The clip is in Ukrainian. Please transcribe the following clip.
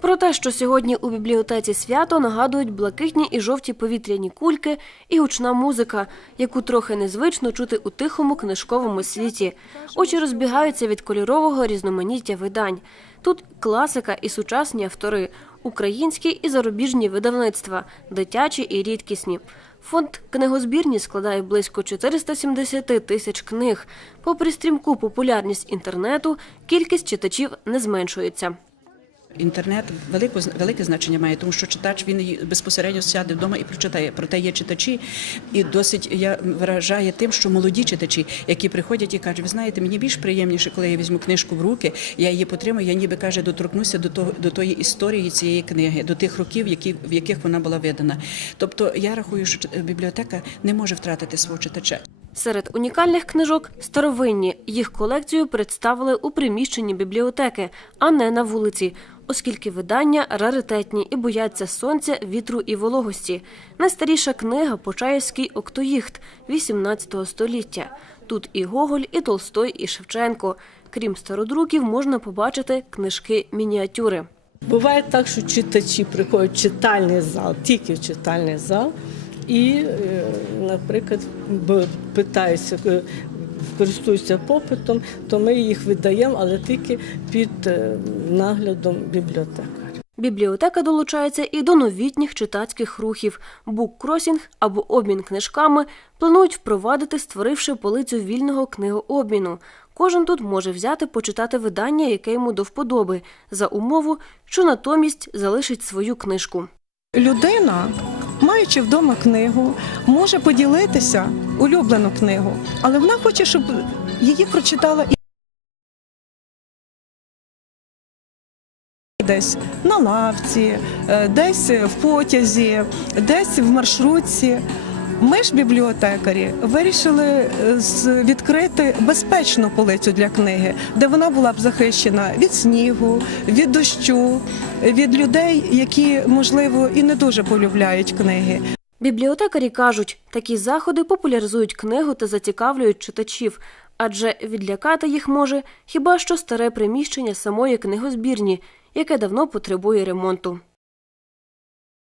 Про те, що сьогодні у бібліотеці свято нагадують блакитні і жовті повітряні кульки і гучна музика, яку трохи незвично чути у тихому книжковому світі. Очі розбігаються від кольорового різноманіття видань. Тут класика і сучасні автори, українські і зарубіжні видавництва, дитячі і рідкісні. Фонд книгозбірні складає близько 470 тисяч книг. Попри стрімку популярність інтернету, кількість читачів не зменшується. Інтернет велике, велике значення має, тому що читач він безпосередньо сяде вдома і прочитає. Проте є читачі, і досить я виражає тим, що молоді читачі, які приходять і кажуть, ви знаєте, мені більш приємніше, коли я візьму книжку в руки, я її потримую, я ніби каже, доторкнуся до того до тої історії цієї книги, до тих років, які в яких вона була видана. Тобто я рахую, що бібліотека не може втратити свого читача. Серед унікальних книжок старовинні. Їх колекцію представили у приміщенні бібліотеки, а не на вулиці, оскільки видання раритетні і бояться сонця, вітру і вологості. Найстаріша книга Почаївський октоїхт 18 століття. Тут і Гоголь, і Толстой, і Шевченко. Крім стародруків, можна побачити книжки-мініатюри. Буває так, що читачі приходять в читальний зал, тільки в читальний зал, і, е, наприклад, питаються, е, користуються попитом, то ми їх видаємо, але тільки під е, наглядом бібліотекаря. Бібліотека долучається і до новітніх читацьких рухів. Буккросінг або обмін книжками планують впровадити, створивши полицю вільного книгообміну. Кожен тут може взяти почитати видання, яке йому до вподоби, за умову, що натомість залишить свою книжку. Людина, маючи вдома книгу, може поділитися улюблену книгу, але вона хоче, щоб її прочитала і десь на лавці, е, десь в потязі, десь в маршрутці. Ми ж, бібліотекарі, вирішили е, відкрити безпечну полицю для книги, де вона була б захищена від снігу, від дощу, від людей, які, можливо, і не дуже полюбляють книги. Бібліотекарі кажуть, такі заходи популяризують книгу та зацікавлюють читачів, адже відлякати їх може хіба що старе приміщення самої книгозбірні, яке давно потребує ремонту.